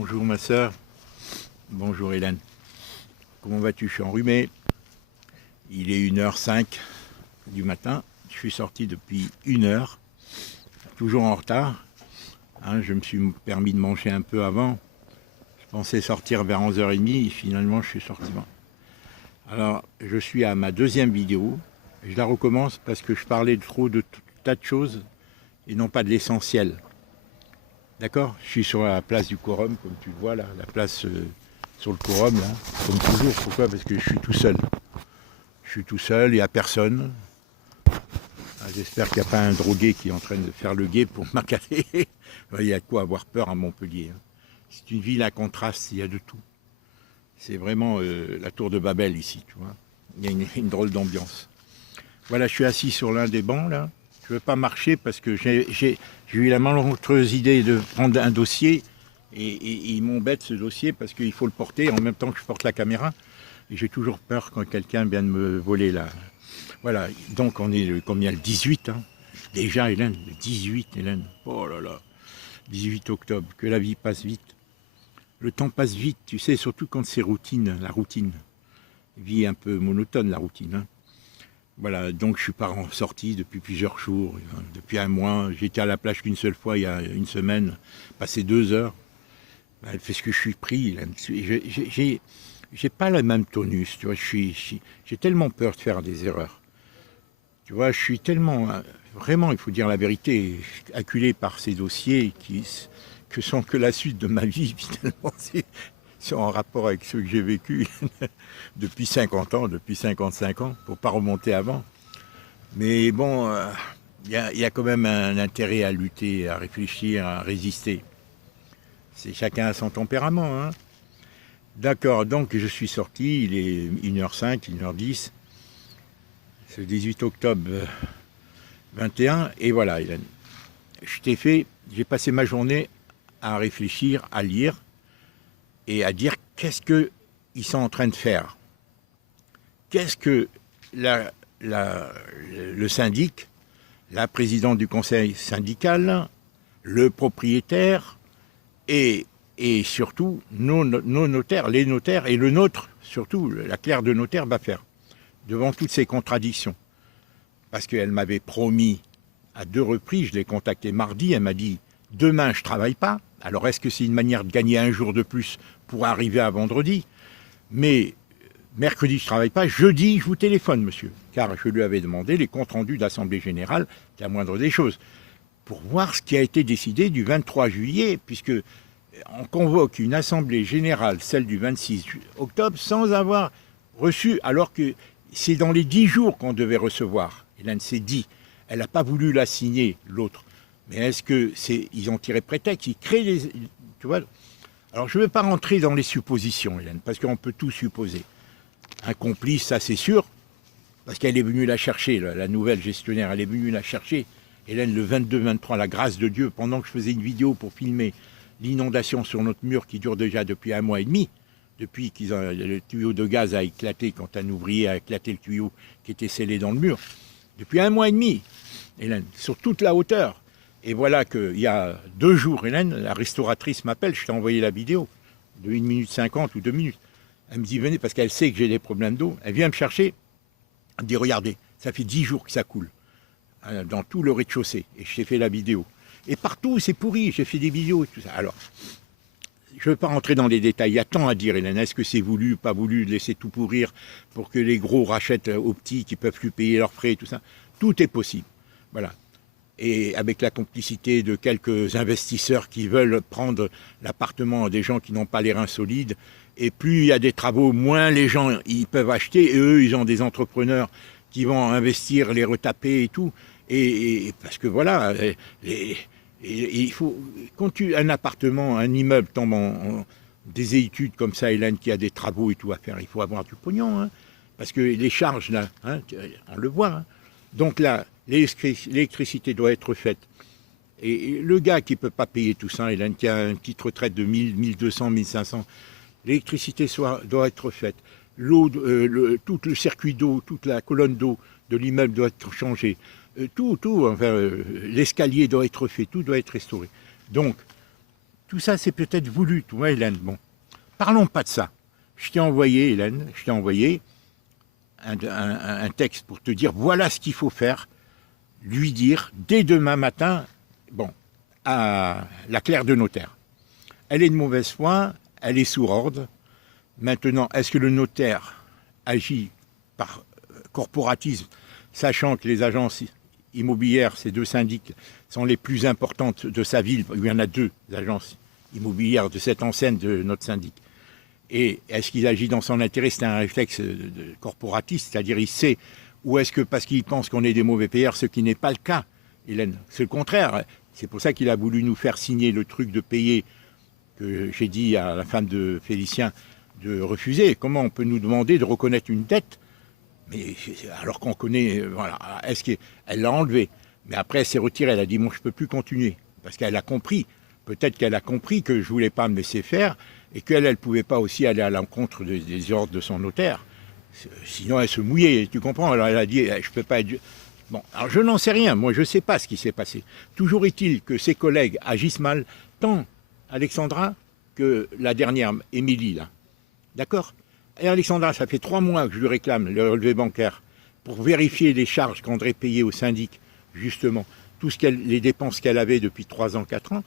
Bonjour ma soeur, bonjour Hélène. Comment vas-tu? Je suis enrhumé. Il est 1h05 du matin. Je suis sorti depuis 1 heure, toujours en retard. Je me suis permis de manger un peu avant. Je pensais sortir vers 11h30 et finalement je suis sorti. Alors je suis à ma deuxième vidéo. Je la recommence parce que je parlais trop de tout tas de choses et non pas de l'essentiel. D'accord? Je suis sur la place du Quorum, comme tu le vois là, la place sur le Quorum, là, comme toujours. Pourquoi? Parce que je suis tout seul. Je suis tout seul, il n'y a personne. J'espère qu'il n'y a pas un drogué qui est en train de faire le guet pour m'accaler. Il y a de quoi avoir peur à Montpellier. C'est une ville à contraste, il y a de tout. C'est vraiment la tour de Babel ici, tu vois. Il y a une drôle d'ambiance. Voilà, je suis assis sur l'un des bancs, là. Je ne veux pas marcher parce que j'ai eu la malencontreuse idée de prendre un dossier et il m'embête ce dossier parce qu'il faut le porter en même temps que je porte la caméra. Et j'ai toujours peur quand quelqu'un vienne me voler là. Voilà, donc on est combien, le 18 hein. Déjà Hélène, le 18 Hélène. Oh là là, 18 octobre, que la vie passe vite. Le temps passe vite, tu sais, surtout quand c'est routine, la routine. Vie un peu monotone la routine. Voilà, donc je suis pas sorti depuis plusieurs jours, depuis un mois. J'étais à la plage qu'une seule fois il y a une semaine, passé 2 heures. Parce que je suis pris. J'ai pas le même tonus, tu vois. J'ai tellement peur de faire des erreurs. Tu vois, je suis tellement, vraiment, il faut dire la vérité, acculé par ces dossiers que sont que la suite de ma vie, finalement. Sont en rapport avec ceux que j'ai vécu depuis 50 ans, depuis 55 ans, pour ne pas remonter avant. Mais bon, y a quand même un intérêt à lutter, à réfléchir, à résister. C'est chacun a son tempérament. D'accord, donc je suis sorti, il est 1h05, 1h10, c'est le 18 octobre 21, et voilà, Hélène. J'ai passé ma journée à réfléchir, à lire, et à dire qu'est-ce qu'ils sont en train de faire. Qu'est-ce que le syndic, la présidente du conseil syndical, le propriétaire et surtout nos notaires, les notaires et le nôtre, surtout la clerc de notaire va faire devant toutes ces contradictions. Parce qu'elle m'avait promis à 2 reprises, je l'ai contactée mardi, elle m'a dit « Demain, je ne travaille pas ». Alors, est-ce que c'est une manière de gagner un jour de plus pour arriver à vendredi? Mais mercredi, je ne travaille pas. Jeudi, je vous téléphone, monsieur. Car je lui avais demandé les comptes rendus d'Assemblée Générale, la moindre des choses, pour voir ce qui a été décidé du 23 juillet, puisque on convoque une Assemblée Générale, celle du 26 octobre, sans avoir reçu, alors que c'est dans les 10 jours qu'on devait recevoir. Hélène s'est dit, elle n'a pas voulu la signer, l'autre. Mais est-ce que ils ont tiré prétexte, ils créent les... Tu vois. Alors je ne veux pas rentrer dans les suppositions, Hélène, parce qu'on peut tout supposer. Un complice, ça c'est sûr, parce qu'elle est venue la chercher, la nouvelle gestionnaire, elle est venue la chercher, Hélène, le 22-23, la grâce de Dieu, pendant que je faisais une vidéo pour filmer l'inondation sur notre mur qui dure déjà depuis 1 mois et demi, depuis que le tuyau de gaz a éclaté, quand un ouvrier a éclaté le tuyau qui était scellé dans le mur, depuis 1 mois et demi, Hélène, sur toute la hauteur. Et voilà qu'il y a 2 jours, Hélène, la restauratrice m'appelle, je t'ai envoyé la vidéo de 1 minute 50 ou 2 minutes. Elle me dit venez parce qu'elle sait que j'ai des problèmes d'eau. Elle vient me chercher, elle me dit regardez, ça fait 10 jours que ça coule dans tout le rez-de-chaussée. Et je t'ai fait la vidéo. Et partout c'est pourri, j'ai fait des vidéos et tout ça. Alors, je ne veux pas rentrer dans les détails, il y a tant à dire Hélène. Est-ce que c'est voulu, pas voulu de laisser tout pourrir pour que les gros rachètent aux petits qui ne peuvent plus payer leurs frais et tout ça? Tout est possible. Voilà. Et avec la complicité de quelques investisseurs qui veulent prendre l'appartement à des gens qui n'ont pas les reins solides. Et plus il y a des travaux, moins les gens ils peuvent acheter. Et eux, ils ont des entrepreneurs qui vont investir, les retaper et tout. Et parce que voilà, il faut, quand un appartement, un immeuble tombe en désétude comme ça, Hélène, qui a des travaux et tout à faire, il faut avoir du pognon. Parce que les charges, là, on le voit. Donc là, l'électricité doit être faite. Et le gars qui ne peut pas payer tout ça, Hélène, qui a une petite retraite de 1000, 1200, 1500, l'électricité doit être faite. L'eau, tout le circuit d'eau, toute la colonne d'eau de l'immeuble doit être changée. L'escalier doit être fait, tout doit être restauré. Donc, Tout ça, c'est peut-être voulu, tu vois, Hélène. Bon, parlons pas de ça. Je t'ai envoyé, Hélène, je t'ai envoyé un texte pour te dire, voilà ce qu'il faut faire, lui dire, dès demain matin, bon, à la clerc de notaire. Elle est de mauvaise foi, elle est sous ordre. Maintenant, est-ce que le notaire agit par corporatisme, sachant que les agences immobilières, ces deux syndics, sont les plus importantes de sa ville, il y en a deux agences immobilières de cette enseigne de notre syndic. Et est-ce qu'il agit dans son intérêt? C'est un réflexe corporatiste, c'est-à-dire il sait, ou est-ce que parce qu'il pense qu'on est des mauvais payeurs, ce qui n'est pas le cas, Hélène. C'est le contraire. C'est pour ça qu'il a voulu nous faire signer le truc de payer, que j'ai dit à la femme de Félicien de refuser. Comment on peut nous demander de reconnaître une dette, mais alors qu'on connaît, voilà, est-ce qu'elle l'a enlevé? Mais après, elle s'est retirée, elle a dit, bon, je ne peux plus continuer, parce qu'elle a compris, peut-être qu'elle a compris que je ne voulais pas me laisser faire, et qu'elle ne pouvait pas aussi aller à l'encontre des ordres de son notaire. Sinon, elle se mouillait, tu comprends? Alors elle a dit, je ne peux pas être... Bon, alors je n'en sais rien, moi je ne sais pas ce qui s'est passé. Toujours est-il que ses collègues agissent mal, tant Alexandra que la dernière, Émilie, là. D'accord? Et Alexandra, ça fait 3 mois que je lui réclame le relevé bancaire pour vérifier les charges qu'André payait au syndic, justement, les dépenses qu'elle avait depuis 3 ans, 4 ans.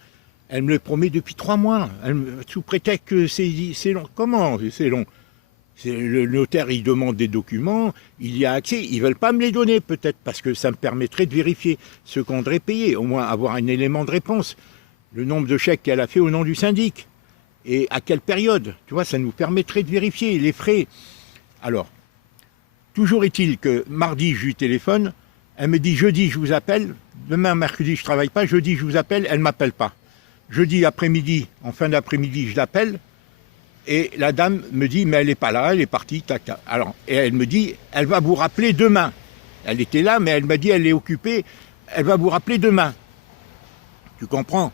Elle me le promet depuis 3 mois, sous prétexte que c'est long. Comment c'est long? Le notaire, il demande des documents, il y a accès. Ils ne veulent pas me les donner, peut-être, parce que ça me permettrait de vérifier ce qu'André payait, au moins avoir un élément de réponse. Le nombre de chèques qu'elle a fait au nom du syndic. Et à quelle période? Tu vois, ça nous permettrait de vérifier les frais. Alors, toujours est-il que mardi, je lui téléphone, elle me dit jeudi, je vous appelle. Demain, mercredi, je ne travaille pas. Jeudi, je vous appelle, elle ne m'appelle pas. Jeudi après-midi, en fin d'après-midi, je l'appelle. Et la dame me dit, mais elle n'est pas là, elle est partie, tac, tac. Alors, et elle me dit, elle va vous rappeler demain. Elle était là, mais elle m'a dit, elle est occupée, elle va vous rappeler demain. Tu comprends?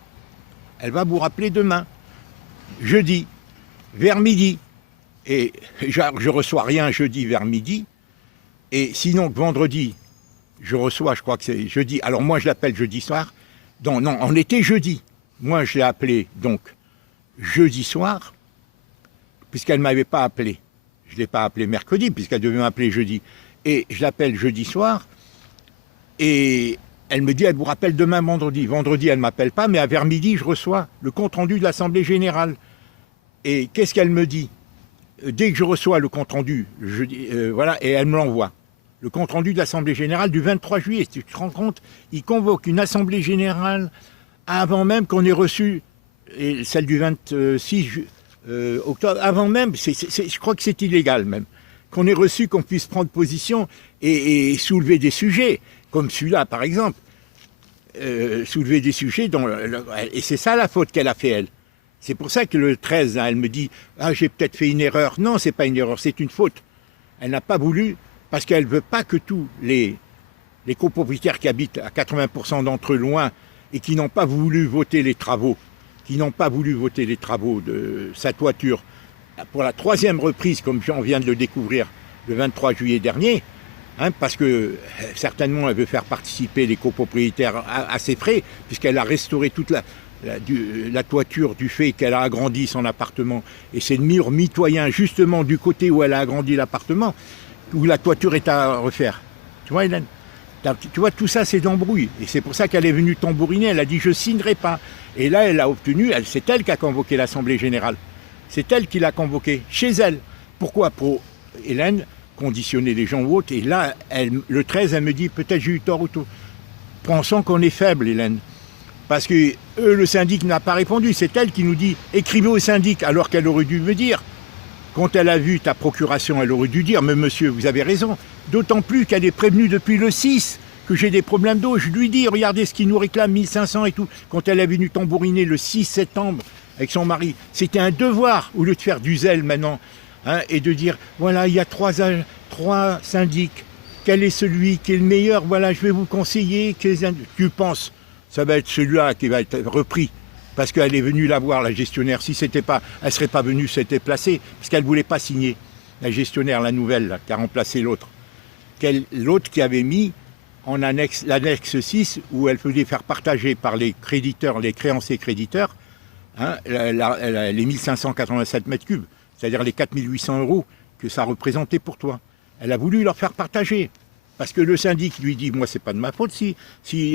Elle va vous rappeler demain. Jeudi, vers midi. Et je reçois rien jeudi vers midi. Et sinon, vendredi, je reçois, je crois que c'est jeudi. Alors moi, je l'appelle jeudi soir. Non, on était jeudi. Moi, je l'ai appelé, donc, jeudi soir, puisqu'elle ne m'avait pas appelé. Je ne l'ai pas appelé mercredi, puisqu'elle devait m'appeler jeudi. Et je l'appelle jeudi soir, et elle me dit, elle vous rappelle demain vendredi. Vendredi, elle ne m'appelle pas, mais vers midi, je reçois le compte-rendu de l'Assemblée Générale. Et qu'est-ce qu'elle me dit? Dès que je reçois le compte-rendu, voilà, et elle me l'envoie. Le compte-rendu de l'Assemblée Générale du 23 juillet. Tu te rends compte? Il convoque une Assemblée Générale avant même qu'on ait reçu, et celle du 26 octobre, avant même, je crois que c'est illégal même, qu'on ait reçu, qu'on puisse prendre position et soulever des sujets, comme celui-là par exemple, soulever des sujets, et c'est ça la faute qu'elle a fait elle. C'est pour ça que le 13, hein, elle me dit « Ah, j'ai peut-être fait une erreur ». Non, c'est pas une erreur, c'est une faute. Elle n'a pas voulu, parce qu'elle ne veut pas que tous les copropriétaires qui habitent à 80% d'entre eux loin et qui n'ont pas voulu voter les travaux, de sa toiture, pour la 3e reprise, comme on vient de le découvrir le 23 juillet dernier, hein, parce que certainement elle veut faire participer les copropriétaires à ses frais, puisqu'elle a restauré toute la toiture du fait qu'elle a agrandi son appartement, et c'est le mur mitoyen justement du côté où elle a agrandi l'appartement, où la toiture est à refaire. Tu vois, Hélène? Tu vois, tout ça, c'est d'embrouille. Et c'est pour ça qu'elle est venue tambouriner. Elle a dit, je ne signerai pas. Et là, elle a obtenu, c'est elle qui a convoqué l'Assemblée Générale. C'est elle qui l'a convoquée, chez elle. Pourquoi? Pour, Hélène, conditionner les gens ou autres. Et là, le 13, elle me dit, peut-être j'ai eu tort ou tout. Pensons qu'on est faible, Hélène. Parce que le syndic n'a pas répondu. C'est elle qui nous dit, écrivez au syndic, alors qu'elle aurait dû me dire. Quand elle a vu ta procuration, elle aurait dû dire, mais monsieur, vous avez raison. D'autant plus qu'elle est prévenue depuis le 6 que j'ai des problèmes d'eau. Je lui dis, regardez ce qu'il nous réclame, 1500 et tout. Quand elle est venue tambouriner le 6 septembre avec son mari, c'était un devoir, au lieu de faire du zèle maintenant, hein, et de dire, voilà, il y a 3 syndics, quel est celui qui est le meilleur, voilà, je vais vous conseiller. Tu penses, ça va être celui-là qui va être repris. Parce qu'elle est venue la voir, la gestionnaire. Si c'était pas, elle ne serait pas venue s'était placée, parce qu'elle ne voulait pas signer. La gestionnaire, la nouvelle, là, qui a remplacé l'autre. L'autre qui avait mis en annexe, l'annexe 6, où elle faisait faire partager par les créditeurs, les créanciers créditeurs, hein, les 1587 mètres cubes, c'est-à-dire les 4800 € que ça représentait pour toi. Elle a voulu leur faire partager. Parce que le syndic lui dit, moi, c'est pas de ma faute si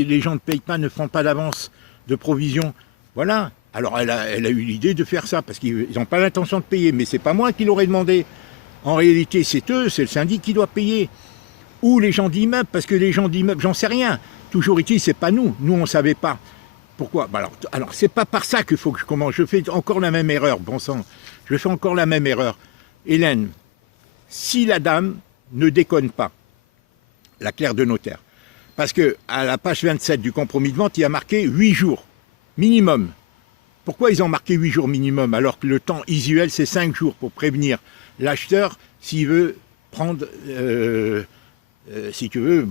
les gens ne payent pas, ne font pas d'avance de provision. Voilà. Alors, elle a eu l'idée de faire ça, parce qu'ils n'ont pas l'intention de payer. Mais c'est pas moi qui l'aurais demandé. En réalité, c'est eux, c'est le syndic qui doit payer. Ou les gens d'immeubles, parce que les gens d'immeubles, j'en sais rien. Toujours est-il, c'est pas nous. Nous, on ne savait pas. Pourquoi? Alors c'est pas par ça qu'il faut que je commence. Je fais encore la même erreur, bon sang. Je fais encore la même erreur. Hélène, si la dame ne déconne pas, la clerc de notaire, parce que à la page 27 du compromis de vente, il y a marqué 8 jours minimum. Pourquoi ils ont marqué 8 jours minimum alors que le temps usuel c'est 5 jours pour prévenir l'acheteur s'il veut prendre, si tu veux,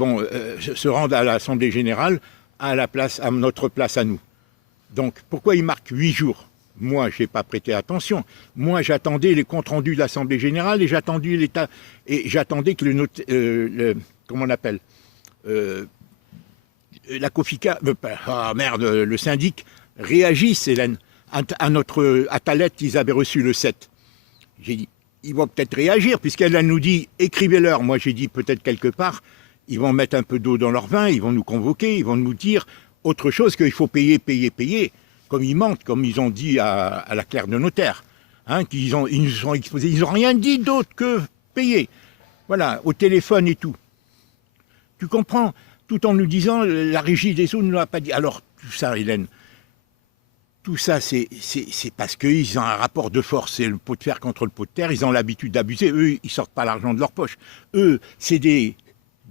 se rendre à l'Assemblée Générale à notre place à nous. Donc pourquoi ils marquent 8 jours? Moi, je n'ai pas prêté attention. Moi, j'attendais les comptes rendus de l'Assemblée Générale et j'attendais l'État et j'attendais que comment on appelle, la COFICA, le syndic réagisse, Hélène. À ta lettre qu'ils avaient reçu le 7. J'ai dit, ils vont peut-être réagir, puisqu'elle nous dit, écrivez-leur. Moi, j'ai dit, peut-être quelque part, ils vont mettre un peu d'eau dans leur vin, ils vont nous convoquer, ils vont nous dire autre chose qu'il faut payer, comme ils mentent, comme ils ont dit à la clerc de notaire, hein, ils nous sont exposés, ils n'ont rien dit d'autre que payer. Voilà, au téléphone et tout. Tu comprends? Tout en nous disant, la régie des eaux ne l'a pas dit. Alors, tout ça, Hélène, tout ça, c'est parce qu'ils ont un rapport de force. C'est le pot de fer contre le pot de terre. Ils ont l'habitude d'abuser. Eux, ils ne sortent pas l'argent de leur poche. Eux, c'est des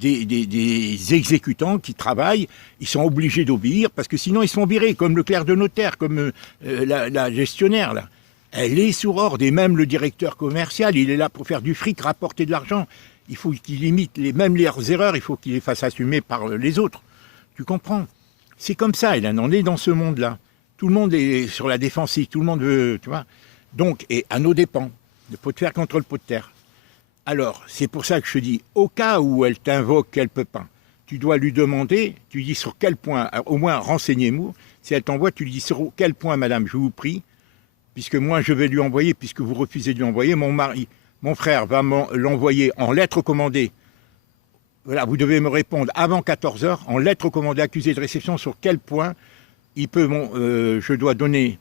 exécutants qui travaillent. Ils sont obligés d'obéir parce que sinon, ils sont virés, comme le clerc de notaire, comme la gestionnaire, là. Elle est sous ordre. Et même le directeur commercial, il est là pour faire du fric, rapporter de l'argent. Il faut qu'il limite même leurs erreurs, il faut qu'il les fasse assumer par les autres. Tu comprends? C'est comme ça, Hélène. On est dans ce monde-là. Tout le monde est sur la défensive, tout le monde veut, tu vois. Donc, et à nos dépens, le pot de fer contre le pot de terre. Alors, c'est pour ça que je te dis, au cas où elle t'invoque qu'elle ne peut pas, tu dois lui demander, tu dis sur quel point, au moins renseignez-moi, si elle t'envoie, tu lui dis sur quel point, madame, je vous prie, puisque moi je vais lui envoyer, puisque vous refusez de lui envoyer, mon frère va l'envoyer en lettre commandée. Voilà, vous devez me répondre avant 14 h en lettre commandée accusé de réception sur quel point je dois donner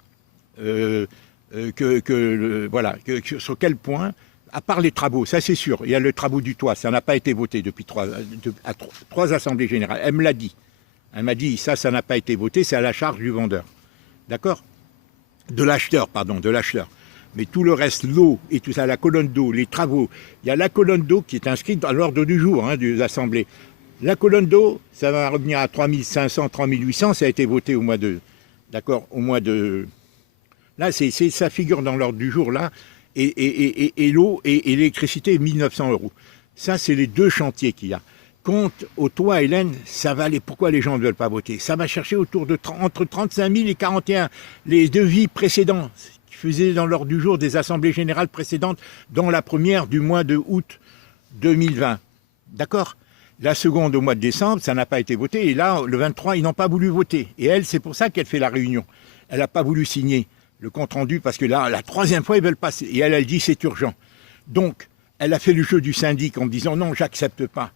sur quel point, à part les travaux, ça c'est sûr, il y a le travaux du toit, ça n'a pas été voté depuis trois assemblées générales. Elle me l'a dit. Elle m'a dit, ça n'a pas été voté, c'est à la charge du vendeur. D'accord? De l'acheteur. Mais tout le reste, l'eau et tout ça, la colonne d'eau, les travaux, il y a la colonne d'eau qui est inscrite à l'ordre du jour de l'Assemblée. La colonne d'eau, ça va revenir à 3500, 3800, ça a été voté au mois de... D'accord? Au mois de... Là, ça figure dans l'ordre du jour, là. Et l'eau et l'électricité, 1900 €. Ça, c'est les deux chantiers qu'il y a. Compte au toit, Hélène, ça va aller... Pourquoi les gens ne veulent pas voter? Ça va chercher entre 35 000 et 41. Les devis précédents, qui faisaient dans l'ordre du jour des assemblées générales précédentes, dont la première du mois de août 2020. D'accord? La seconde au mois de décembre, ça n'a pas été voté. Et là, le 23, ils n'ont pas voulu voter. Et elle, c'est pour ça qu'elle fait la réunion. Elle n'a pas voulu signer le compte-rendu parce que là, la troisième fois, ils veulent passer. Et elle dit c'est urgent. Donc, elle a fait le jeu du syndic en me disant non, j'accepte pas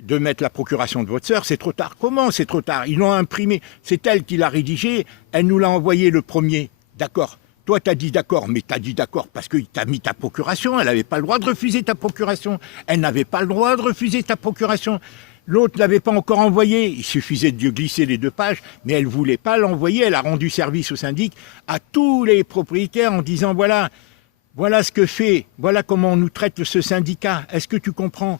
de mettre la procuration de votre sœur. C'est trop tard. Comment c'est trop tard? Ils l'ont imprimé. C'est elle qui l'a rédigé. Elle nous l'a envoyé le premier. D'accord. Toi, tu as dit d'accord, mais tu as dit d'accord parce que tu as mis ta procuration. Elle n'avait pas le droit de refuser ta procuration. Elle n'avait pas le droit de refuser ta procuration. L'autre ne l'avait pas encore envoyé. Il suffisait de glisser les 2 pages, mais elle ne voulait pas l'envoyer. Elle a rendu service au syndic à tous les propriétaires en disant voilà ce que fait, voilà comment on nous traite ce syndicat. Est-ce que tu comprends?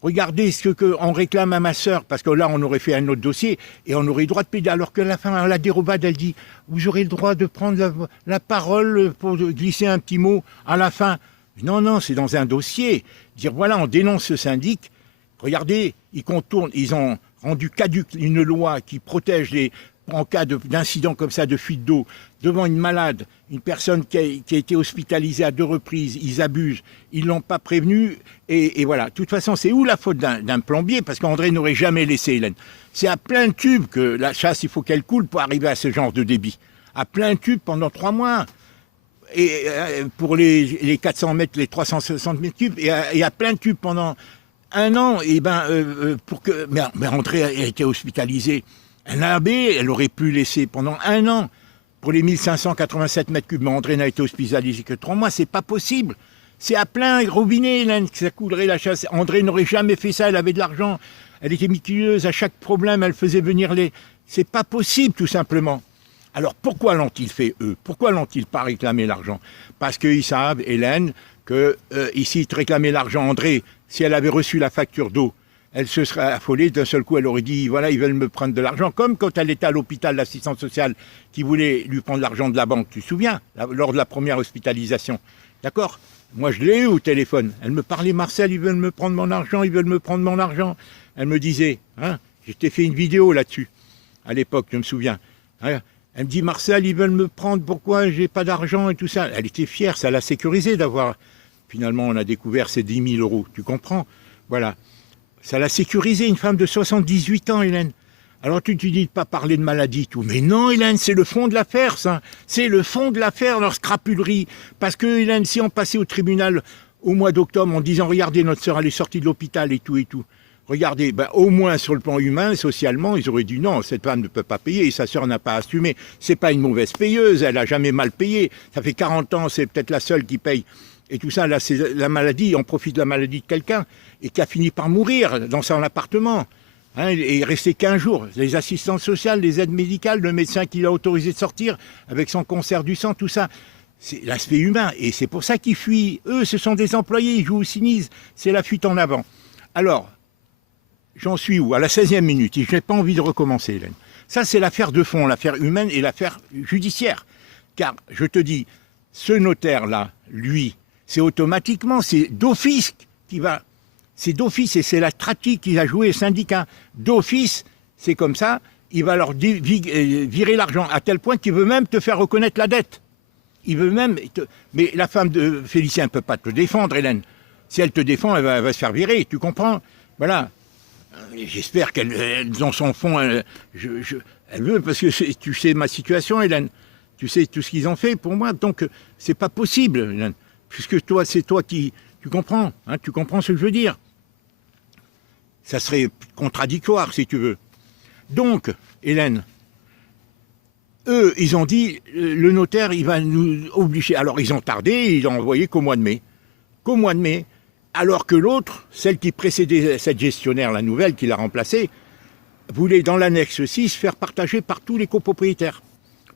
Regardez ce qu'on réclame à ma sœur, parce que là, on aurait fait un autre dossier et on aurait le droit de payer. Alors que la fin, à la dérobade, elle dit vous aurez le droit de prendre la parole pour glisser un petit mot à la fin. Non, c'est dans un dossier. Dire voilà, on dénonce ce syndic. Regardez, ils contournent, ils ont rendu caduque une loi qui protège en cas d'incident comme ça, de fuite d'eau, devant une malade, une personne qui a été hospitalisée à 2 reprises, ils abusent, ils ne l'ont pas prévenu, et voilà. De toute façon, c'est où la faute d'un plombier? Parce qu'André n'aurait jamais laissé Hélène. C'est à plein tube que la chasse, il faut qu'elle coule pour arriver à ce genre de débit. à plein tube pendant 3 mois. Et pour les 400 mètres, les 360 mètres cubes, et à plein tube pendant 1 an. Et mais André a été hospitalisée. Un abbé, elle aurait pu laisser pendant 1 an pour les 1587 mètres cubes. Mais André n'a été hospitalisé que 3 mois. C'est pas possible. C'est à plein robinet, Hélène, que ça coulerait la chasse. André n'aurait jamais fait ça. Elle avait de l'argent. Elle était méticuleuse. À chaque problème, elle faisait venir les... C'est pas possible, tout simplement. Alors, pourquoi l'ont-ils fait, eux? Pourquoi l'ont-ils pas réclamé l'argent? Parce qu'ils savent, Hélène, que ici, te réclamer l'argent, André, si elle avait reçu la facture d'eau, elle se serait affolée. D'un seul coup, elle aurait dit, voilà, ils veulent me prendre de l'argent. Comme quand elle était à l'hôpital, l'assistante sociale, qui voulait lui prendre l'argent de la banque, tu te souviens, lors de la première hospitalisation. D'accord? Moi, je l'ai eu au téléphone. Elle me parlait, Marcel, ils veulent me prendre mon argent, ils veulent me prendre mon argent. Elle me disait, hein, je t'ai fait une vidéo là-dessus, à l'époque, je me souviens. Hein, elle me dit, Marcel, ils veulent me prendre, pourquoi j'ai pas d'argent et tout ça. Elle était fière, ça l'a sécurisé d'avoir... Finalement, on a découvert ces 10 000 euros, tu comprends? Voilà. Ça l'a sécurisé, une femme de 78 ans, Hélène. Alors tu dis de pas parler de maladie, tout. Mais non, Hélène, c'est le fond de l'affaire, ça. C'est le fond de l'affaire, leur scrapulerie. Parce que, Hélène, si on passait au tribunal au mois d'octobre en disant, regardez, notre sœur, elle est sortie de l'hôpital et tout, regardez, ben, au moins sur le plan humain, socialement, ils auraient dit non, cette femme ne peut pas payer et sa sœur n'a pas assumé. C'est pas une mauvaise payeuse, elle a jamais mal payé. Ça fait 40 ans, c'est peut-être la seule qui paye. Et tout ça, là, c'est la maladie, on profite de la maladie de quelqu'un et qui a fini par mourir dans son appartement. Hein, et resté 15 jours. Les assistantes sociales, les aides médicales, le médecin qui l'a autorisé de sortir avec son cancer du sang, tout ça. C'est l'aspect humain. Et c'est pour ça qu'ils fuient. Eux, ce sont des employés, ils jouent au cynisme. C'est la fuite en avant. Alors, j'en suis où? À la 16e minute. Et je n'ai pas envie de recommencer, Hélène. Ça, c'est l'affaire de fond, l'affaire humaine et l'affaire judiciaire. Car, je te dis, ce notaire-là, lui, c'est automatiquement, c'est d'office qui va... C'est d'office et c'est la stratégie qu'il a joué au syndicat. D'office, c'est comme ça, il va leur virer l'argent à tel point qu'il veut même te faire reconnaître la dette. Il veut même... Mais la femme de Félicien ne peut pas te défendre, Hélène. Si elle te défend, elle va se faire virer, tu comprends? Voilà. J'espère qu'elle, dans son fond, elle veut, parce que tu sais ma situation, Hélène. Tu sais tout ce qu'ils ont fait pour moi, donc c'est pas possible, Hélène. Puisque toi, c'est toi qui... Tu comprends, hein, tu comprends ce que je veux dire? Ça serait contradictoire, si tu veux. Donc, Hélène, eux, ils ont dit, le notaire, il va nous obliger. Alors, ils ont tardé, ils l'ont envoyé qu'au mois de mai. Qu'au mois de mai, alors que l'autre, celle qui précédait cette gestionnaire, la nouvelle, qui l'a remplacée, voulait, dans l'annexe 6, faire partager par tous les copropriétaires.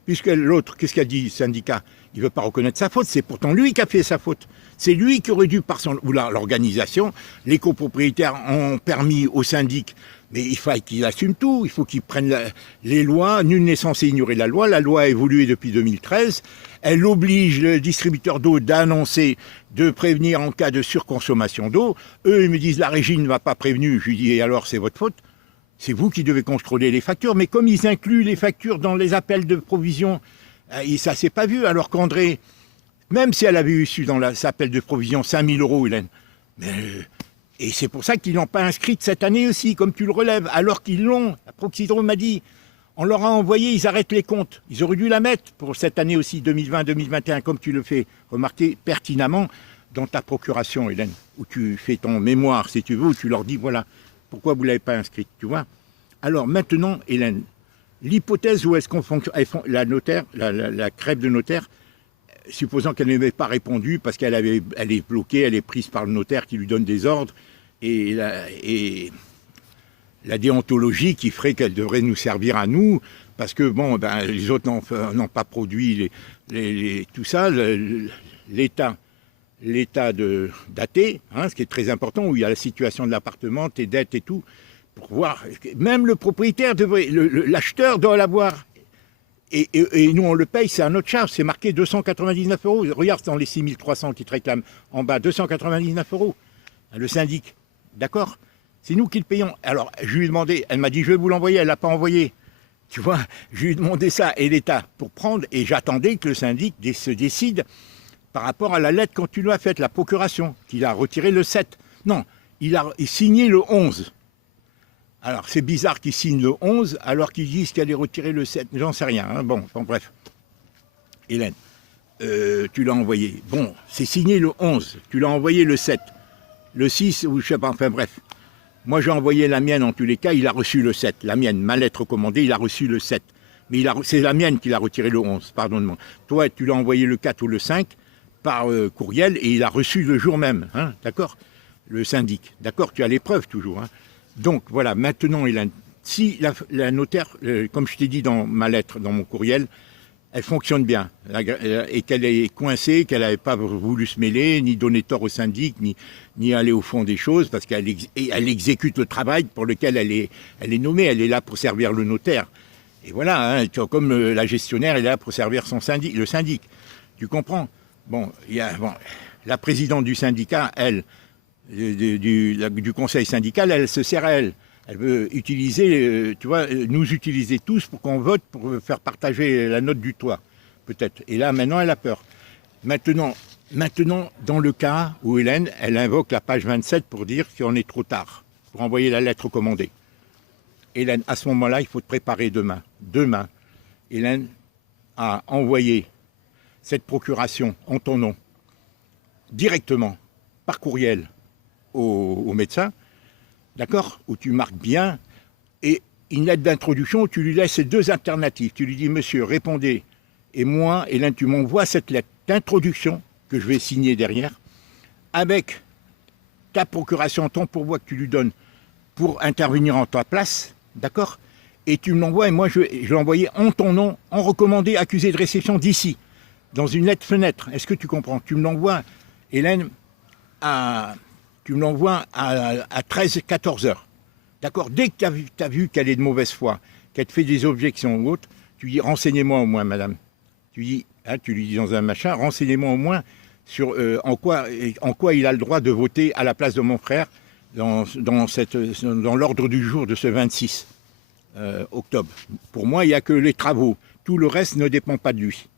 Puisque l'autre, qu'est-ce qu'elle dit, syndicat? Il ne veut pas reconnaître sa faute, c'est pourtant lui qui a fait sa faute. C'est lui qui aurait dû, par son... ou l'organisation, les copropriétaires ont permis au syndic, mais il faut qu'il assume tout, il faut qu'il prenne les lois, nul n'est censé ignorer la loi a évolué depuis 2013, elle oblige le distributeur d'eau d'annoncer, de prévenir en cas de surconsommation d'eau. Eux, ils me disent, la régie ne m'a pas prévenu, je lui dis, et alors c'est votre faute? C'est vous qui devez contrôler les factures, mais comme ils incluent les factures dans les appels de provision, ça ne s'est pas vu, alors qu'André, même si elle avait eu dans sa appel de provision 5 000 euros, Hélène, et c'est pour ça qu'ils ne l'ont pas inscrite cette année aussi, comme tu le relèves, alors qu'ils l'ont. Proxydro m'a dit, on leur a envoyé, ils arrêtent les comptes. Ils auraient dû la mettre pour cette année aussi, 2020-2021, comme tu le fais remarquer pertinemment dans ta procuration, Hélène, où tu fais ton mémoire, si tu veux, où tu leur dis, voilà, pourquoi vous ne l'avez pas inscrite, tu vois? Alors maintenant, Hélène, l'hypothèse où est-ce qu'on fonctionne, la crève de notaire, supposant qu'elle n'avait pas répondu parce qu'elle est bloquée, elle est prise par le notaire qui lui donne des ordres, et la déontologie qui ferait qu'elle devrait nous servir à nous, parce que bon, ben, les autres n'ont pas produit tout ça, l'état daté, hein, ce qui est très important, où il y a la situation de l'appartement, tes dettes et tout, pour voir, même le propriétaire devrait, l'acheteur doit l'avoir. Et nous, on le paye, c'est à notre charge, c'est marqué 299 euros. Regarde dans les 6300 qui te réclament en bas, 299 euros, le syndic. D'accord? C'est nous qui le payons. Alors, je lui ai demandé, elle m'a dit, je vais vous l'envoyer, elle ne l'a pas envoyé. Tu vois, je lui ai demandé ça, et l'État, pour prendre, et j'attendais que le syndic se décide par rapport à la lettre quand tu lui as faite, la procuration, qu'il a retiré le 7. Non, il a signé le 11. Alors, c'est bizarre qu'il signe le 11, alors qu'ils disent qu'elle est retirée le 7. J'en sais rien, hein. Bon, bref. Hélène, tu l'as envoyé. Bon, c'est signé le 11, tu l'as envoyé le 7, le 6, ou je sais pas, enfin bref. Moi, j'ai envoyé la mienne en tous les cas, il a reçu le 7. La mienne, ma lettre commandée, il a reçu le 7. Mais c'est la mienne qu'il a retiré le 11, pardonne-moi. Toi, tu l'as envoyé le 4 ou le 5 par courriel et il a reçu le jour même, hein, d'accord? Le syndic, d'accord? Tu as les preuves toujours. Hein. Donc, voilà, maintenant, Hélène, si la notaire, comme je t'ai dit dans ma lettre, dans mon courriel, elle fonctionne bien et qu'elle est coincée, qu'elle n'avait pas voulu se mêler, ni donner tort au syndic, ni aller au fond des choses, parce qu'elle exécute le travail pour lequel elle est nommée, elle est là pour servir le notaire. Et voilà, hein, comme la gestionnaire est là pour servir le syndic. Tu comprends? Bon, la présidente du syndicat, elle, du conseil syndical, elle se sert à elle. Elle veut utiliser, tu vois, nous utiliser tous pour qu'on vote pour faire partager la note du toit, peut-être. Et là, maintenant, elle a peur. Maintenant, dans le cas où Hélène, elle invoque la page 27 pour dire qu'on est trop tard, pour envoyer la lettre commandée. Hélène, à ce moment-là, il faut te préparer demain. Demain, Hélène a envoyé cette procuration en ton nom, directement, par courriel, au médecin, d'accord, où tu marques bien, et une lettre d'introduction où tu lui laisses ces deux alternatives. Tu lui dis, monsieur, répondez, et moi, Hélène, tu m'envoies cette lettre d'introduction que je vais signer derrière, avec ta procuration, ton pourvoi que tu lui donnes pour intervenir en ta place, d'accord, et tu me l'envoies, et moi, je l'ai envoyé en ton nom, en recommandé, accusé de réception d'ici, dans une lettre fenêtre. Est-ce que tu comprends? Tu me l'envoies, Hélène, tu me l'envoies à 13-14 heures. D'accord? Dès que tu as vu qu'elle est de mauvaise foi, qu'elle te fait des objections ou autres, tu dis renseignez-moi au moins, madame. Tu lui dis dans un machin, renseignez-moi au moins sur en quoi il a le droit de voter à la place de mon frère dans l'ordre du jour de ce 26 octobre. Pour moi, il n'y a que les travaux. Tout le reste ne dépend pas de lui.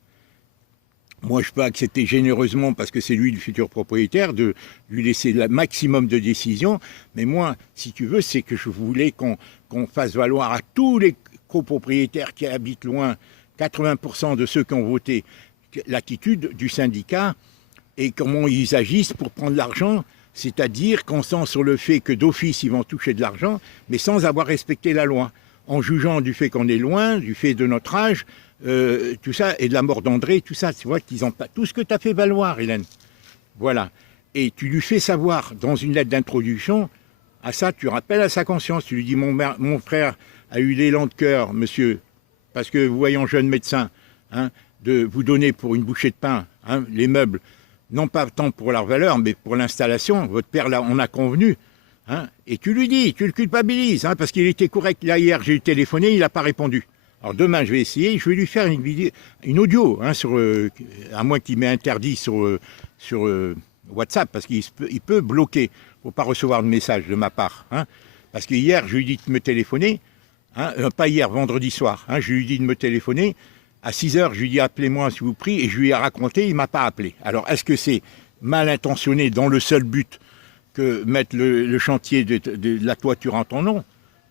Moi, je peux accepter généreusement, parce que c'est lui le futur propriétaire, de lui laisser le maximum de décision. Mais moi, si tu veux, c'est que je voulais qu'on fasse valoir à tous les copropriétaires qui habitent loin, 80% de ceux qui ont voté, l'attitude du syndicat et comment ils agissent pour prendre l'argent, c'est-à-dire constant sur le fait que d'office, ils vont toucher de l'argent, mais sans avoir respecté la loi, en jugeant du fait qu'on est loin, du fait de notre âge, tout ça, et de la mort d'André, tout ça, tu vois, qu'ils ont pas tout ce que tu as fait valoir, Hélène. Voilà. Et tu lui fais savoir, dans une lettre d'introduction, à ça, tu rappelles à sa conscience, tu lui dis, mon frère a eu l'élan de cœur, monsieur, parce que vous voyez, jeune médecin, hein, de vous donner pour une bouchée de pain, hein, les meubles, non pas tant pour leur valeur, mais pour l'installation, votre père, là, on a convenu, hein, et tu lui dis, tu le culpabilises, hein, parce qu'il était correct. Là, hier, j'ai téléphoné, il n'a pas répondu. Alors demain, je vais essayer, je vais lui faire une audio, hein, à moins qu'il m'ait interdit sur WhatsApp, parce qu'il peut bloquer. Il ne faut pas recevoir de message de ma part. Hein, parce que hier, je lui ai dit de me téléphoner, hein, pas hier, vendredi soir, hein, je lui ai dit de me téléphoner. À 6 heures, je lui ai dit appelez-moi s'il vous plaît, et je lui ai raconté, il ne m'a pas appelé. Alors, est-ce que c'est mal intentionné dans le seul but que mettre le chantier de la toiture en ton nom?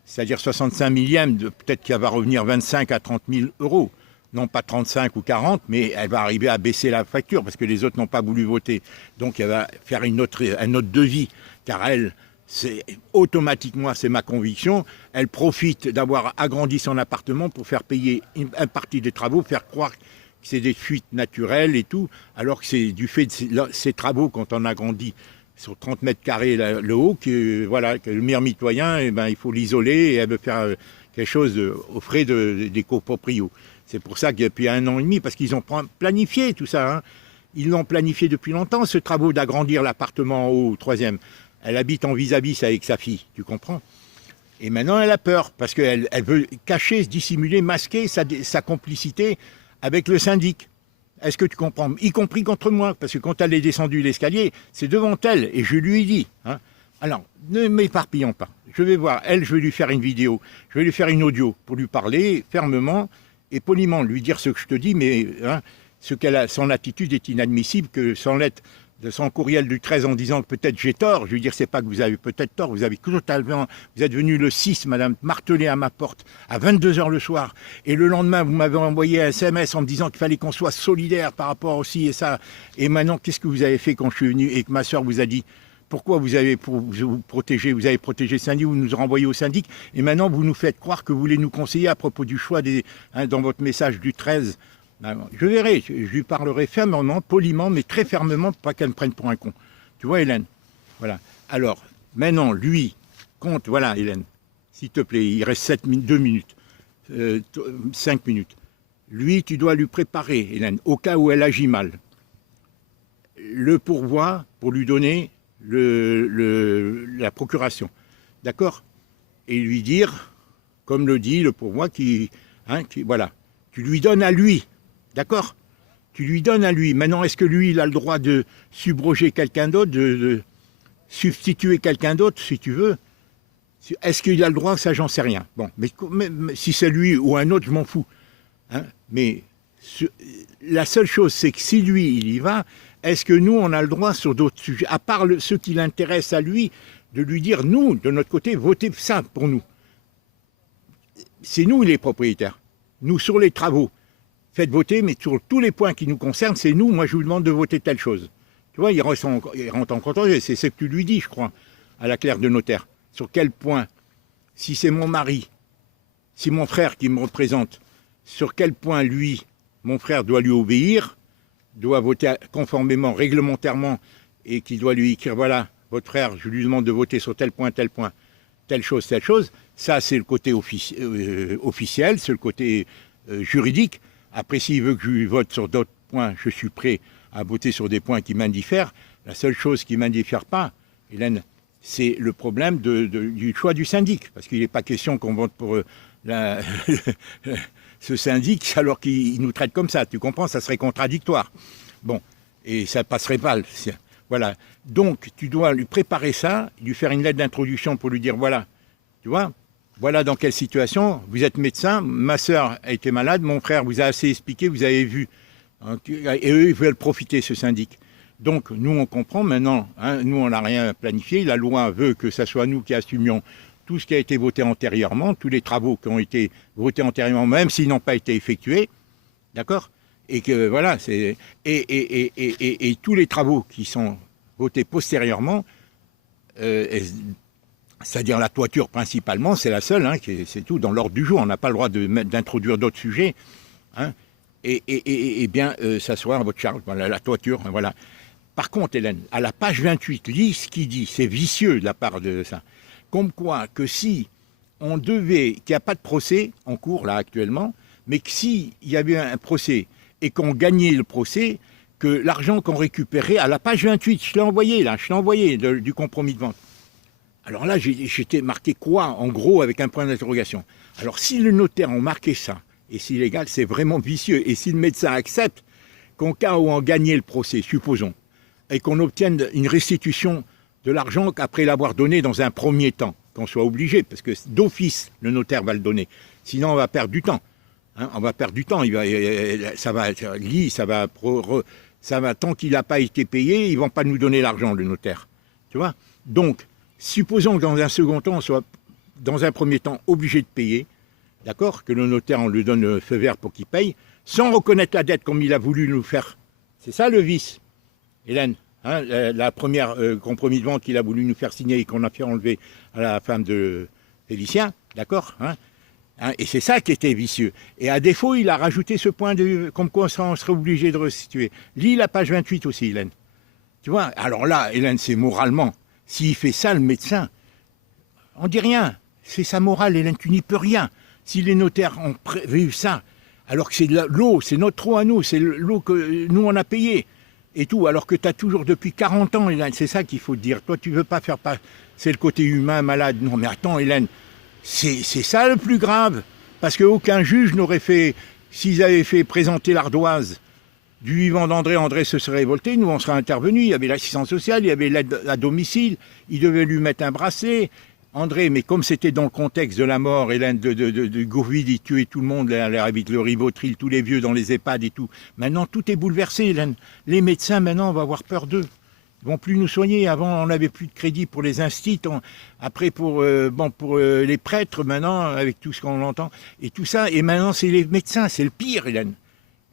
C'est-à-dire 65 millièmes, peut-être qu'elle va revenir 25 à 30 000 euros. Non pas 35 ou 40, mais elle va arriver à baisser la facture parce que les autres n'ont pas voulu voter. Donc elle va faire un autre devis, car elle, automatiquement, c'est ma conviction, elle profite d'avoir agrandi son appartement pour faire payer une partie des travaux, faire croire que c'est des fuites naturelles et tout, alors que c'est du fait de ces travaux, quand on agrandit sur 30 mètres carrés le haut, que le meilleur mitoyen, il faut l'isoler et elle veut faire quelque chose aux frais des coproprios. C'est pour ça que depuis 1 an et demi, parce qu'ils ont planifié tout ça, hein, ils l'ont planifié depuis longtemps, ce travaux d'agrandir l'appartement en haut, au 3e. Elle habite en vis-à-vis avec sa fille, tu comprends? Et maintenant, elle a peur, parce qu'elle veut cacher, se dissimuler, masquer sa complicité avec le syndic. Est-ce que tu comprends? Y compris contre moi, parce que quand elle est descendue l'escalier, c'est devant elle, et je lui ai dit, hein, alors, ne m'éparpillons pas, je vais voir, elle, je vais lui faire une vidéo, je vais lui faire une audio, pour lui parler fermement et poliment, lui dire ce que je te dis, mais hein, son attitude est inadmissible, que sans lettre de son courriel du 13 en disant que peut-être j'ai tort. Je veux dire, c'est pas que vous avez peut-être tort, vous avez totalement, vous êtes venu le 6, madame, marteler à ma porte à 22 h le soir. Et le lendemain, vous m'avez envoyé un SMS en me disant qu'il fallait qu'on soit solidaire par rapport aussi et ça. Et maintenant, qu'est-ce que vous avez fait quand je suis venu et que ma soeur vous a dit pourquoi vous avez pour vous protéger, vous avez protégé le syndic, vous nous renvoyez au syndic, et maintenant vous nous faites croire que vous voulez nous conseiller à propos du choix des, dans votre message du 13. Je verrai, je lui parlerai fermement, poliment, mais très fermement, pour pas qu'elle me prenne pour un con. Tu vois, Hélène? Voilà. Alors, maintenant, lui, compte, voilà, Hélène, s'il te plaît, il reste 2 minutes, 5 minutes. Lui, tu dois lui préparer, Hélène, au cas où elle agit mal, le pourvoi pour lui donner la procuration. D'accord? Et lui dire, comme le dit le pourvoi, voilà, tu lui donnes à lui. D'accord? Tu lui donnes à lui. Maintenant, est-ce que lui, il a le droit de subroger quelqu'un d'autre, de substituer quelqu'un d'autre, si tu veux? Est-ce qu'il a le droit? Ça, j'en sais rien. Bon, mais si c'est lui ou un autre, je m'en fous. Hein? Mais la seule chose, c'est que si lui, il y va, est-ce que nous, on a le droit sur d'autres sujets, à part ceux qui l'intéressent à lui, de lui dire, nous, de notre côté, votez ça pour nous. C'est nous les propriétaires. Nous, sur les travaux. Faites voter, mais sur tous les points qui nous concernent, c'est nous, moi je vous demande de voter telle chose. Tu vois, il rentre en contentieux, c'est ce que tu lui dis, je crois, à la clerc de notaire. Sur quel point, si c'est mon mari, si mon frère qui me représente, sur quel point lui, mon frère doit lui obéir, doit voter conformément, réglementairement, et qui doit lui écrire, voilà, votre frère, je lui demande de voter sur tel point, telle chose, ça c'est le côté officiel, c'est le côté juridique. Après, s'il veut que je vote sur d'autres points, je suis prêt à voter sur des points qui m'indiffèrent. La seule chose qui ne m'indiffère pas, Hélène, c'est le problème du choix du syndic. Parce qu'il n'est pas question qu'on vote pour ce syndic alors qu'il nous traite comme ça. Tu comprends? Ça serait contradictoire. Bon, et ça ne passerait pas. Voilà. Donc, tu dois lui préparer ça, lui faire une lettre d'introduction pour lui dire, voilà, tu vois, voilà dans quelle situation, vous êtes médecin, ma soeur a été malade, mon frère vous a assez expliqué, vous avez vu, et eux, ils veulent profiter, ce syndic. Donc, nous, on comprend maintenant, hein, nous, on n'a rien planifié, la loi veut que ce soit nous qui assumions tout ce qui a été voté antérieurement, tous les travaux qui ont été votés antérieurement, même s'ils n'ont pas été effectués, d'accord? Et que, voilà, et tous les travaux qui sont votés postérieurement, c'est-à-dire la toiture principalement, c'est la seule, hein, c'est tout, dans l'ordre du jour. On n'a pas le droit d'introduire d'autres sujets. Hein, et bien, ça soit à votre charge, voilà, la toiture, voilà. Par contre, Hélène, à la page 28, lis ce qu'il dit, c'est vicieux de la part de ça. Comme quoi, que si on devait, qu'il n'y a pas de procès en cours là actuellement, mais que s'il y avait un procès et qu'on gagnait le procès, que l'argent qu'on récupérait, à la page 28, je l'ai envoyé là, du compromis de vente. Alors là, j'étais marqué quoi, en gros, avec un point d'interrogation. Alors si le notaire a marqué ça, et c'est illégal, c'est vraiment vicieux. Et si le médecin accepte qu'en cas où on gagnait le procès, supposons, et qu'on obtienne une restitution de l'argent qu'après l'avoir donné dans un premier temps, qu'on soit obligé, parce que d'office, le notaire va le donner. Sinon, on va perdre du temps. Hein, on va perdre du temps. Ça va tant qu'il n'a pas été payé, ils ne vont pas nous donner l'argent, le notaire. Tu vois? Donc, supposons que dans un second temps, on soit, dans un premier temps, obligé de payer, d'accord? Que le notaire, on lui donne le feu vert pour qu'il paye, sans reconnaître la dette comme il a voulu nous faire. C'est ça le vice, Hélène. Hein, la première compromis de vente qu'il a voulu nous faire signer et qu'on a fait enlever à la femme de Félicien, d'accord, hein, et c'est ça qui était vicieux. Et à défaut, il a rajouté ce point de comme quoi on serait obligé de restituer. Lis la page 28 aussi, Hélène. Tu vois, alors là, Hélène, c'est moralement. S'il fait ça, le médecin, on dit rien. C'est sa morale, Hélène, tu n'y peux rien. Si les notaires ont prévu ça, alors que c'est de l'eau, c'est notre eau à nous, c'est l'eau que nous, on a payée. Et tout, alors que tu as toujours depuis 40 ans, Hélène, c'est ça qu'il faut te dire. Toi, tu veux pas faire pas. C'est le côté humain, malade. Non, mais attends, Hélène, c'est ça le plus grave. Parce qu'aucun juge n'aurait fait, s'ils avaient fait présenter l'ardoise du vivant d'André, André se serait révolté, nous on serait intervenus. Il y avait l'assistance sociale, il y avait l'aide à domicile, il devait lui mettre un bracelet. André, mais comme c'était dans le contexte de la mort, Hélène, de Covid, il tuait tout le monde, avec le Rivotril, tous les vieux dans les EHPAD et tout. Maintenant, tout est bouleversé, Hélène. Les médecins, maintenant, on va avoir peur d'eux. Ils vont plus nous soigner. Avant, on n'avait plus de crédit pour les instituts. Après, pour les prêtres, maintenant, avec tout ce qu'on entend. Et tout ça. Et maintenant, c'est les médecins. C'est le pire, Hélène.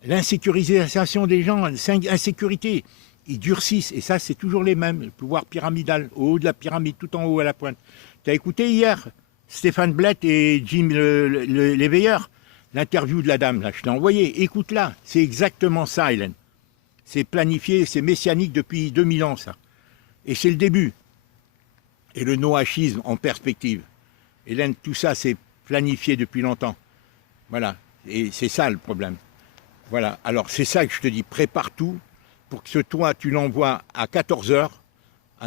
L'insécurisation des gens, l'insécurité. Ils durcissent. Et ça, c'est toujours les mêmes. Le pouvoir pyramidal, au haut de la pyramide, tout en haut à la pointe. Tu as écouté hier Stéphane Blett et Jim l'éveilleur, l'interview de la dame, là, je t'ai envoyé. Écoute-la. C'est exactement ça, Hélène. C'est planifié, c'est messianique depuis 2000 ans, ça. Et c'est le début. Et le noachisme en perspective. Hélène, tout ça, c'est planifié depuis longtemps. Voilà. Et c'est ça le problème. Voilà. Alors, c'est ça que je te dis. Prépare tout pour que toi, tu l'envoies à 14h,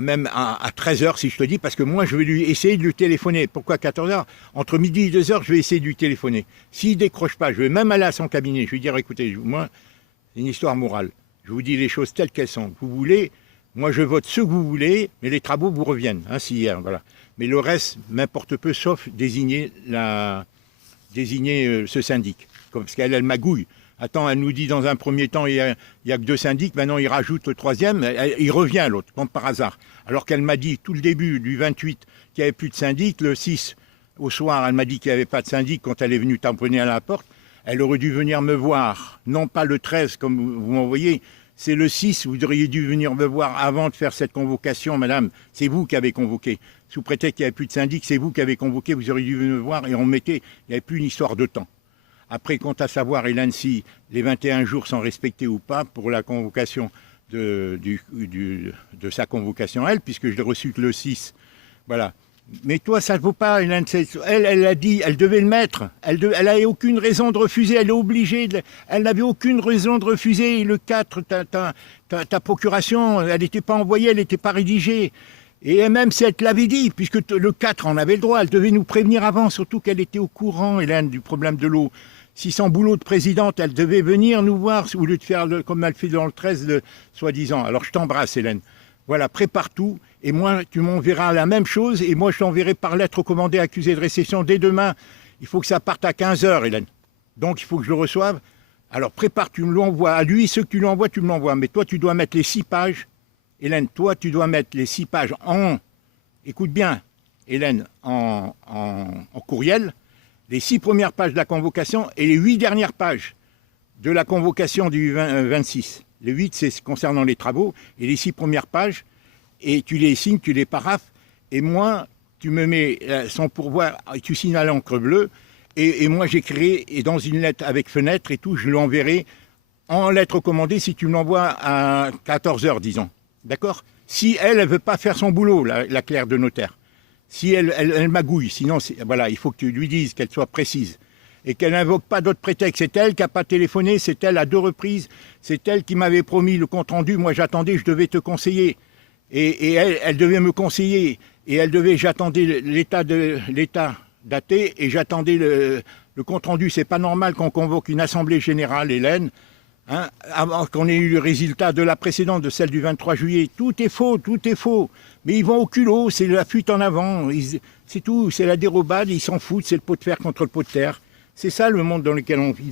même à 13h, si je te dis, parce que moi, je vais lui essayer de lui téléphoner. Pourquoi 14h? Entre midi et 2h, je vais essayer de lui téléphoner. S'il ne décroche pas, je vais même aller à son cabinet. Je vais lui dire, écoutez, moi, c'est une histoire morale. Je vous dis les choses telles qu'elles sont. Vous voulez, moi je vote ce que vous voulez, mais les travaux vous reviennent, ainsi hier, voilà. Mais le reste m'importe peu, sauf désigner ce syndic. Parce qu'elle magouille. Attends, elle nous dit dans un premier temps, il n'y a que 2 syndics, maintenant il rajoute le 3e, il revient l'autre, comme par hasard. Alors qu'elle m'a dit tout le début du 28 qu'il n'y avait plus de syndic, le 6 au soir, elle m'a dit qu'il n'y avait pas de syndic quand elle est venue tamponner à la porte. Elle aurait dû venir me voir, non pas le 13 comme vous m'envoyez, c'est le 6, vous auriez dû venir me voir avant de faire cette convocation, madame. C'est vous qui avez convoqué. Sous prétexte qu'il n'y avait plus de syndic, c'est vous qui avez convoqué, vous auriez dû venir me voir et on mettait, il n'y avait plus une histoire de temps. Après, quant à savoir, Hélène, si les 21 jours sont respectés ou pas pour la convocation de sa convocation, elle, puisque je l'ai reçue que le 6, voilà. Mais toi, ça ne vaut pas, Hélène. Elle a dit, elle devait le mettre. Elle n'avait aucune raison de refuser. Elle est obligée. Elle n'avait aucune raison de refuser. Le 4, ta procuration, elle n'était pas envoyée, elle n'était pas rédigée. Et même si elle te l'avait dit, puisque le 4, on avait le droit, elle devait nous prévenir avant, surtout qu'elle était au courant, Hélène, du problème de l'eau. Si son boulot de présidente, elle devait venir nous voir, au lieu de faire comme elle fait dans le 13, soi-disant. Alors je t'embrasse, Hélène. Voilà, prépare tout. Et moi, tu m'enverras la même chose. Et moi, je t'enverrai par lettre recommandée accusé de réception dès demain. Il faut que ça parte à 15h, Hélène. Donc, il faut que je le reçoive. Alors, prépare, tu me l'envoies. À lui, ceux que tu lui envoies, tu me l'envoies. Mais toi, tu dois mettre les 6 pages. Hélène, toi, tu dois mettre les 6 pages écoute bien, Hélène, en courriel. Les 6 premières pages de la convocation et les 8 dernières pages de la convocation du 26. Les 8, c'est concernant les travaux. Et les 6 premières pages, et tu les signes, tu les paraphes. Et moi, tu me mets son pourvoi, tu signes à l'encre bleue. Et moi, j'écrirai, et dans une lettre avec fenêtre et tout, je l'enverrai en lettre recommandée si tu me l'envoies à 14h, disons. D'accord? Si elle ne veut pas faire son boulot, la clerc de notaire. Si elle magouille. Sinon, voilà, il faut que tu lui dises qu'elle soit précise. Et qu'elle n'invoque pas d'autres prétextes. C'est elle qui n'a pas téléphoné, c'est elle à 2 reprises. C'est elle qui m'avait promis le compte-rendu. Moi, j'attendais, je devais te conseiller. Et elle devait me conseiller. Et j'attendais l'état daté et j'attendais le compte-rendu. C'est pas normal qu'on convoque une assemblée générale, Hélène, hein, avant qu'on ait eu le résultat de la précédente, de celle du 23 juillet. Tout est faux, tout est faux. Mais ils vont au culot, c'est la fuite en avant. C'est tout, c'est la dérobade, ils s'en foutent, c'est le pot de fer contre le pot de terre. C'est ça le monde dans lequel on vit.